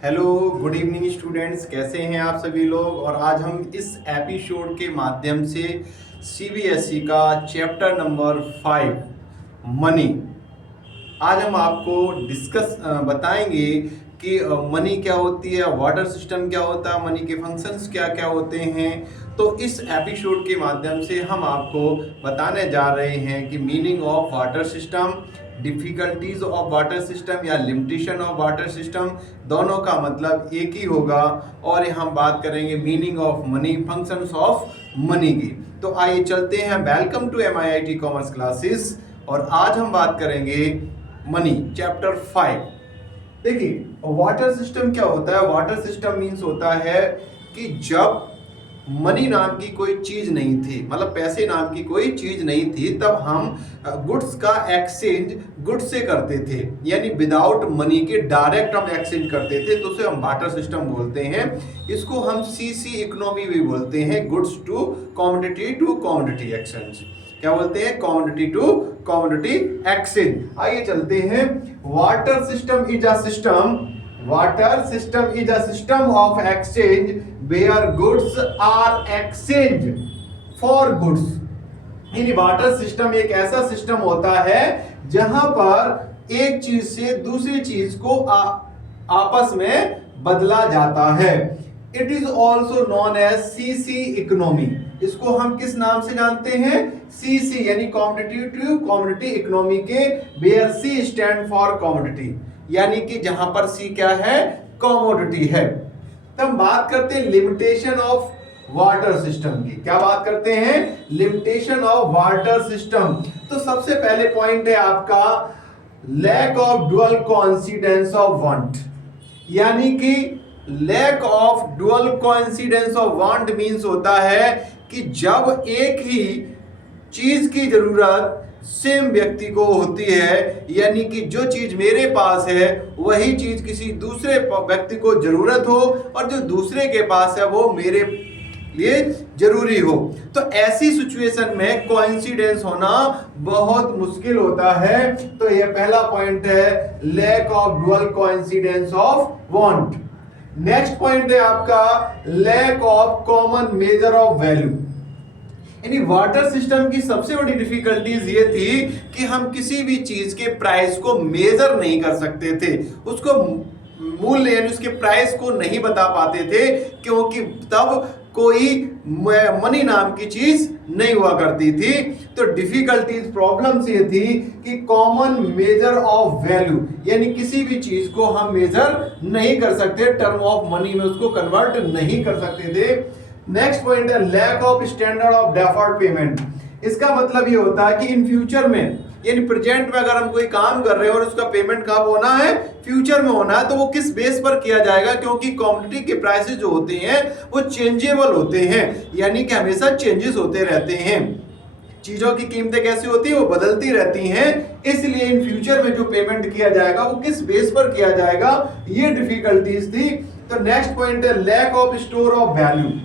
Hello good evening students, कैसे हैं आप सभी लोग। और आज हम इस एपिसोड के माध्यम से सीबीएसई का चैप्टर नंबर 5 मनी, आज हम आपको डिस्कस बताएंगे कि मनी क्या होती है, वाटर सिस्टम क्या होता है, मनी के फंक्शंस क्या क्या होते हैं। तो इस एपिसोड के माध्यम से हम आपको बताने जा रहे हैं कि meaning of barter system, difficulties of barter system या लिमिटेशन ऑफ वाटर सिस्टम, दोनों का मतलब एक ही होगा। और हम बात करेंगे meaning of money, functions of money की। तो आइए चलते हैं। Welcome to MIIT commerce classes. और आज हम बात करेंगे मनी चैप्टर 5। देखिए वाटर सिस्टम क्या होता है। वाटर सिस्टम मीन्स होता है कि जब मनी नाम की कोई चीज नहीं थी, मतलब पैसे नाम की कोई चीज नहीं थी, तब हम गुड्स का एक्सचेंज गुड्स से करते थे, यानी विदाउट मनी के डायरेक्ट हम एक्सचेंज करते थे। तो उसे हम बाटर सिस्टम बोलते हैं। इसको हम CC इकोनॉमी भी बोलते हैं, गुड्स टू कमोडिटी एक्सचेंज। क्या बोलते हैं? Commodity to commodity exchange. आइए चलते हैं। Barter system is a system, barter system is a system of exchange where goods are exchanged for goods। यानी वाटर सिस्टम एक ऐसा सिस्टम होता है जहां पर एक चीज से दूसरी चीज को आपस में बदला जाता है। It is also known as CC economy. इसको हम किस नाम से जानते हैं? CC यानी कॉमोडिटी कमोडिटी इकोनॉमी के, where C stand for commodity, यानी कि जहां पर C क्या है? कमोडिटी है। तब बात करते हैं लिमिटेशन ऑफ वाटर सिस्टम की। क्या बात करते हैं? Limitation of barter system. तो सबसे पहले पॉइंट है आपका lack of dual coincidence of want, यानी कि lack of dual coincidence of want means होता है कि जब एक ही चीज की जरूरत सेम व्यक्ति को होती है, यानी कि जो चीज मेरे पास है वही चीज किसी दूसरे व्यक्ति को जरूरत हो, और जो दूसरे के पास है वो मेरे लिए जरूरी हो, तो ऐसी सिचुएशन में कोइंसिडेंस होना बहुत मुश्किल होता है। तो ये पहला पॉइंट है, lack of dual coincidence of want. Next point है आपका lack of common measure of value. यानी वाटर सिस्टम की सबसे बड़ी डिफिकल्टीज ये थी कि हम किसी भी चीज के प्राइस को मेजर नहीं कर सकते थे, उसको मूल्य यानी उसके प्राइस को नहीं बता पाते थे, क्योंकि तब कोई मनी नाम की चीज नहीं हुआ करती थी। तो डिफिकल्टीज, प्रॉब्लम्स ये थी कि कॉमन मेजर ऑफ वैल्यू, यानी किसी भी चीज को हम मेजर नहीं कर सकते, टर्म ऑफ मनी में उसको कन्वर्ट नहीं कर सकते थे। नेक्स्ट पॉइंट है lack of standard of deferred payment. इसका मतलब ये होता है कि इन फ्यूचर में, यानी प्रेजेंट में अगर हम कोई काम कर रहे हैं और उसका पेमेंट कब होना है? फ्यूचर में होना है, तो वो किस बेस पर किया जाएगा? क्योंकि कमोडिटी के प्राइसेस जो होते हैं वो चेंजेबल होते हैं, यानी कि हमेशा चेंजेस होते रहते हैं। चीजों की कीमतें कैसी होती है? वो बदलती रहती हैं। इसलिए इन फ्यूचर में जो पेमेंट किया जाएगा वो किस बेस पर किया जाएगा, ये डिफिकल्टीज थी। तो नेक्स्ट पॉइंट है lack of store of value,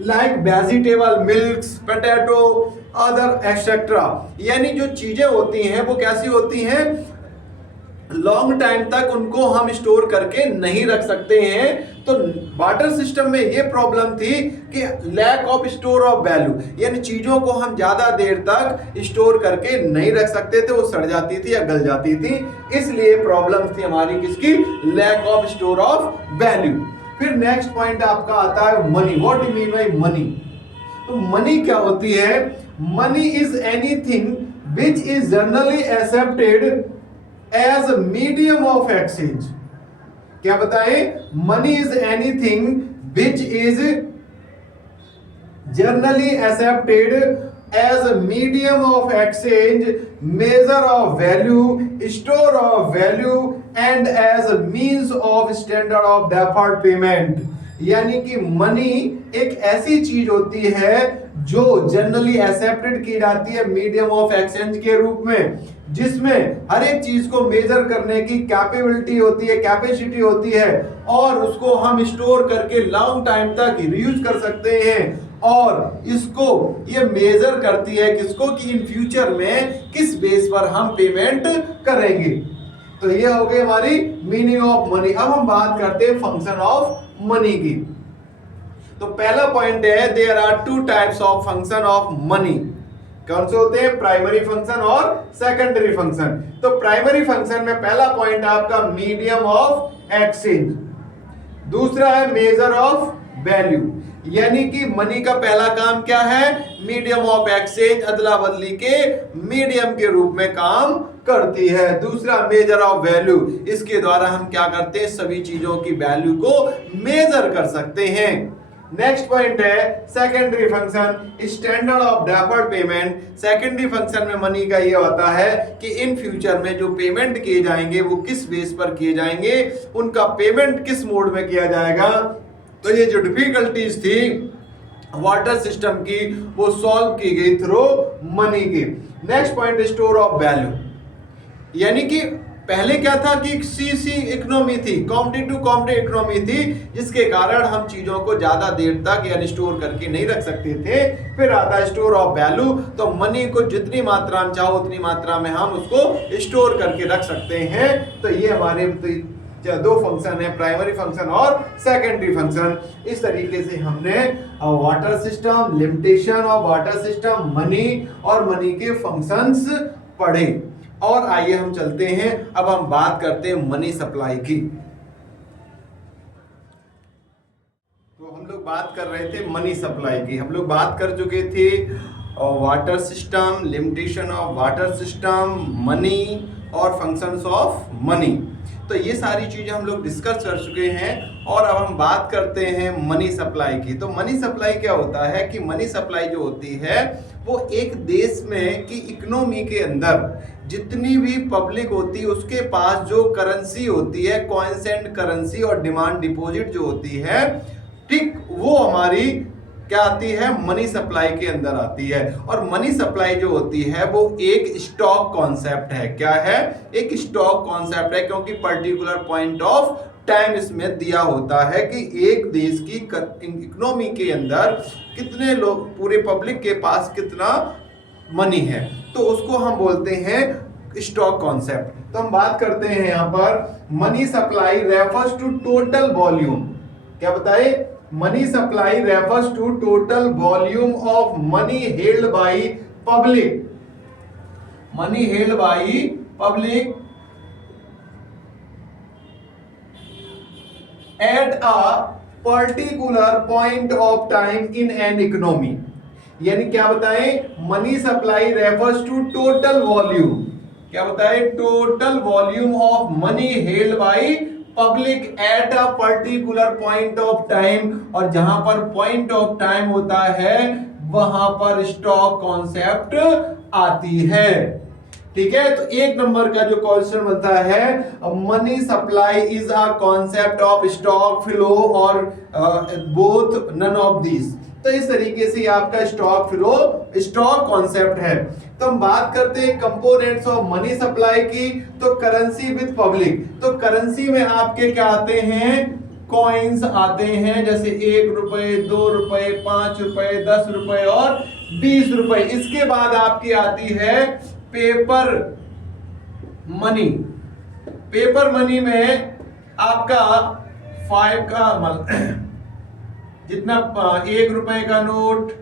like vegetable, milks, potato, other etcetera. यानी जो चीजें होती हैं वो कैसी होती हैं? लॉन्ग टाइम तक उनको हम स्टोर करके नहीं रख सकते हैं। तो वाटर सिस्टम में ये प्रॉब्लम थी कि lack of store of value, यानी चीजों को हम ज्यादा देर तक स्टोर करके नहीं रख सकते थे, वो सड़ जाती थी या गल जाती थी। इसलिए प्रॉब्लम थी हमारी किसकी? Lack of store of value. फिर नेक्स्ट पॉइंट आपका आता है money. What do mean by money? तो मनी क्या होती है? Money is anything which is generally accepted as medium of exchange. क्या बताएं? Money is anything which is generally accepted as a medium of exchange, measure of value, store of value and as a means of standard of deferred payment। यानी कि money एक ऐसी चीज होती है जो जनरली एक्सेप्टेड की जाती है मीडियम ऑफ एक्सचेंज के रूप में, जिसमें हर एक चीज को मेजर करने की कैपेबिलिटी होती है, कैपेसिटी होती है, और उसको हम स्टोर करके लॉन्ग टाइम तक रीयूज कर सकते हैं। और इसको ये मेजर करती है किसको? कि इन फ्यूचर में किस बेस पर हम पेमेंट करेंगे। तो ये हो गई हमारी मीनिंग ऑफ मनी। अब हम बात करते हैं फंक्शन ऑफ मनी की। तो पहला पॉइंट है there are two types of function of money. कौन से होते हैं? प्राइमरी फंक्शन और सेकेंडरी फंक्शन। तो प्राइमरी फंक्शन में पहला पॉइंट आपका मीडियम ऑफ एक्सचेंज, दूसरा है मेजर ऑफ वैल्यू, यानी कि मनी का पहला काम क्या है? मीडियम ऑफ एक्सचेंज, अदला बदली के मीडियम के रूप में काम करती है। दूसरा मेजर ऑफ वैल्यू, इसके द्वारा हम क्या करते हैं? सभी चीजों की वैल्यू को मेजर कर सकते हैं। नेक्स्ट पॉइंट है secondary function, standard of deferred payment. Secondary function में मनी का ये होता है कि इन फ्यूचर में जो पेमेंट किए जाएंगे वो किस बेस पर किए जाएंगे, उनका पेमेंट किस मोड में किया जाएगा। तो ये जो डिफिकल्टीज थी वाटर सिस्टम की वो सॉल्व की गई थ्रू मनी की। Next point store of value, यानी कि पहले क्या था कि सीसी इकोनॉमी थी, कॉम्पिटिटिव कॉम्पिटिटिव इकोनॉमी थी, जिसके कारण हम चीजों को ज्यादा देर तक यानी स्टोर करके नहीं रख सकते थे। फिर आता स्टोर ऑफ वैल्यू, तो मनी को जितनी मात्रा में चाहो उतनी मात्रा में हम उसको स्टोर करके रख सकते हैं। तो ये हमारे दो फंक्शन है, प्राइमरी फंक्शन और सेकेंडरी फंक्शन। इस तरीके से हमने water system, limitation of barter system, money और मनी के फंक्शंस पढ़े। और आइए हम चलते हैं, अब हम बात करते हैं मनी सप्लाई की। तो हम लोग बात कर रहे थे मनी सप्लाई की। हम लोग बात कर चुके थे water system, limitation of barter system, money और फंक्शंस ऑफ मनी। तो ये सारी चीजें हम लोग डिस्कस कर चुके हैं और अब हम बात करते हैं मनी सप्लाई की। तो मनी सप्लाई क्या होता है कि मनी सप्लाई जो होती है वो एक देश में की इकोनॉमी के अंदर जितनी भी पब्लिक होती है उसके पास जो करेंसी होती है, कॉइन्स एंड करेंसी और डिमांड डिपॉजिट जो होती है, ठीक वो हमारी क्या आती है? मनी सप्लाई के अंदर आती है। और मनी सप्लाई जो होती है वो एक स्टॉक कॉन्सेप्ट है। क्या है? एक स्टॉक कॉन्सेप्ट है, क्योंकि पर्टिकुलर पॉइंट ऑफ टाइम इसमें दिया होता है कि एक देश की इकोनॉमी के अंदर कितने लोग, पूरे पब्लिक के पास कितना मनी है, तो उसको हम बोलते हैं स्टॉक कॉन्सेप्ट। तो हम बात करते हैं यहाँ पर money supply refers to total volume. क्या बताए? Money supply refers to total volume of money held by public, money held by public at a particular point of time in an economy. यानी क्या बताएं? Money supply refers to total volume, क्या बताएं? Total volume of money held by public at a particular point of time. और जहां पर point of time होता है वहां पर स्टॉक कॉन्सेप्ट आती है। ठीक है, तो एक नंबर का जो क्वेश्चन बनता है, money supply is a concept of stock flow और बोथ नन ऑफ दिस। तो इस तरीके से आपका स्टॉक फ्लो स्टॉक कॉन्सेप्ट है। तो हम बात करते हैं कंपोनेंट्स ऑफ मनी सप्लाई की। तो करेंसी विद पब्लिक, तो करेंसी में आपके क्या आते हैं? कॉइन्स आते हैं, जैसे 1 रुपए, 2 रुपए, 5 रुपए, 10 रुपए और 20 रुपए। इसके बाद आपकी आती है पेपर मनी। पेपर मनी में आपका 5 का जितना 1 रुपए का नोट,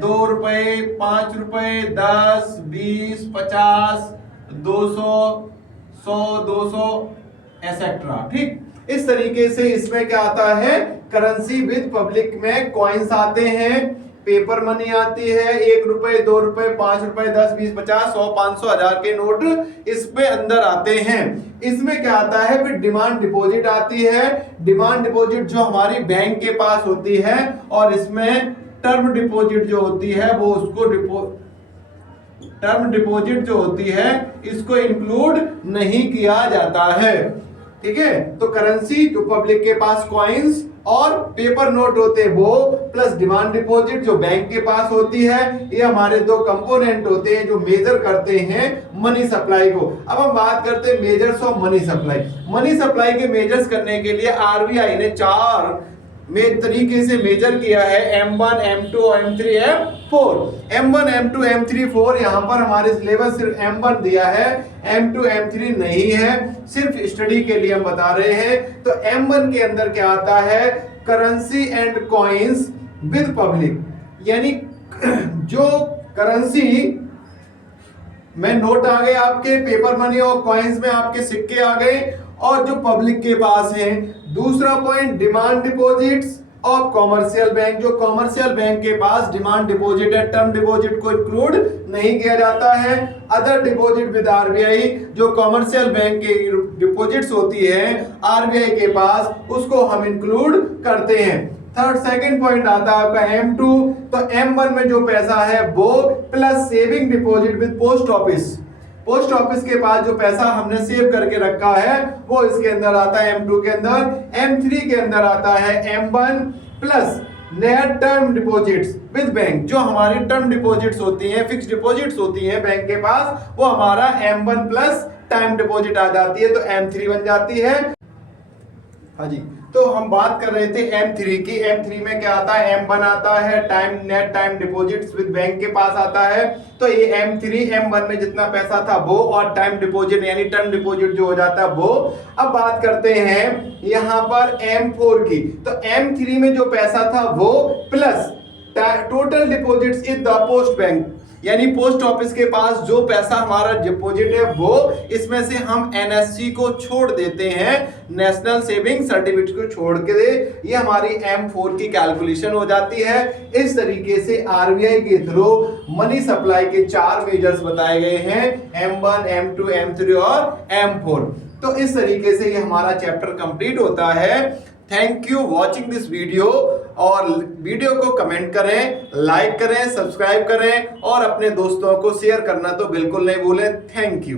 2 रुपए, 5 रुपए, 10, 20, 50, 200, 100, 200 एसेट्रा। ठीक, इस तरीके से इसमें क्या आता है? करेंसी विद पब्लिक में कॉइन्स आते हैं, पेपर मनी आती है, 1 रुपए, 2 रुपए, 5 रुपए, 10, 20, 50, 100, 500, 1000 के नोट इसमें अंदर आते हैं। इसमें क्या आता है? फिर डिमांड डिपॉजिट आती है। डिमांड डिपॉजिट जो हमारी बैंक के पास होती है, और इसमें टर्म डिपॉजिट जो होती है वो उसको टर्म डिपॉजिट जो होती है इसको इंक्लूड नहीं किया जाता है। ठीक है, तो करेंसी जो पब्लिक के पास कॉइन्स और पेपर नोट होते हैं वो, प्लस डिमांड डिपॉजिट जो बैंक के पास होती है, ये हमारे दो कंपोनेंट होते हैं जो मेजर करते हैं मनी सप्लाई को। अब हम बात करते हैं measures of money supply. Money supply के मेजर्स करने के लिए आरबीआई ने 4 में तरीके से मेजर किया है M1, M2, M3, M4। M1, M2, M3, 4 यहाँ पर हमारे सिलेबस सिर्फ M1 दिया है, M2, M3 नहीं है, सिर्फ स्टडी के लिए हम बता रहे हैं। तो M1 के अंदर क्या आता है, currency and coins with public, यानी जो करेंसी में नोट आ गए आपके, पेपर मनी और कॉइन्स में आपके सिक्के आ गए, और जो पब्लिक के पास है। दूसरा point, demand deposits of commercial bank, जो कॉमर्शियल बैंक के पास डिमांड डिपॉजिट है, टर्म डिपॉजिट को इंक्लूड नहीं किया जाता है। अदर डिपॉजिट विद आरबीआई, जो कॉमर्शियल बैंक के डिपॉजिट्स होती है आरबीआई के पास, उसको हम इंक्लूड करते हैं। थर्ड सेकंड पॉइंट आता है आपका M2, तो M1 में जो पैसा है वो plus saving deposit with post office, post office के पास जो पैसा हमने सेव करके रखा है वो इसके अंदर आता है M2 के अंदर। M3 के अंदर आता है M1 plus net term deposits with bank, जो हमारी टर्म डिपॉजिट्स होती हैं, फिक्स डिपॉजिट्स होती हैं बैंक के पास, वो हमारा M1 प्लस टाइम डिपॉजिट आ जाती है, तो M3 बन जाती है। हाँ जी, तो हम बात कर रहे थे M3 की। M3 में क्या आता है, M1 आता है, time net time deposits with bank के पास आता है। तो ये M3 M1 में जितना पैसा था वो, और टाइम डिपॉजिट यानी टर्म डिपॉजिट जो हो जाता है वो। अब बात करते हैं यहाँ पर M4 की, तो M3 में जो पैसा था वो plus total deposits in the post bank, यानी पोस्ट ऑफिस के पास जो पैसा हमारा डिपॉजिट है वो, इसमें से हम NSC को छोड़ देते हैं, नेशनल सेविंग सर्टिफिकेट को छोड़ के दे, ये हमारी M4 की कैलकुलेशन हो जाती है। इस तरीके से आरबीआई के थ्रू मनी सप्लाई के 4 मेजर्स बताए गए हैं, M1, M2, M3 और M4। तो इस तरीके से ये हमारा चैप्टर कंप्लीट होता है। Thank you watching this video, और वीडियो को कमेंट करें, लाइक करें, सब्सक्राइब करें, और अपने दोस्तों को शेयर करना तो बिल्कुल नहीं भूलें। Thank you.